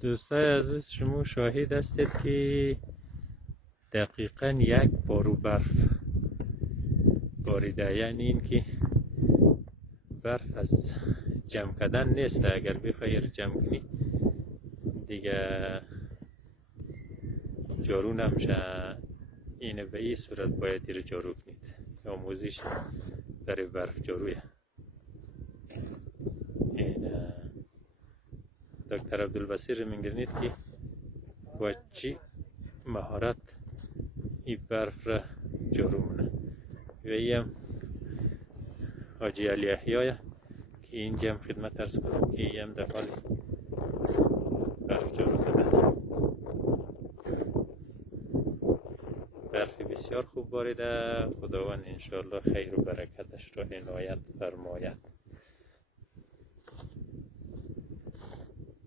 دوستای عزیز، شما شاهد هستید که دقیقا یک بارو برف باریده. یعنی این که برف از جمع کردن نیست. اگر بخواهی جمع کنی دیگه جارو نمیشه. اینه به این صورت باید دیر جارو کنید. آموزش برای برف جارویه. این دکتر عبدالبصیر میگرنید که با چی مهارت این برف را جارو مونه. و این حاجی علی احیای که اینجا هم خدمت ارز کنم که این هم در حال برف جارو کرده. برف بسیار خوب باریده. خداوند انشاءالله خیر و برکتش را عنایت فرماید.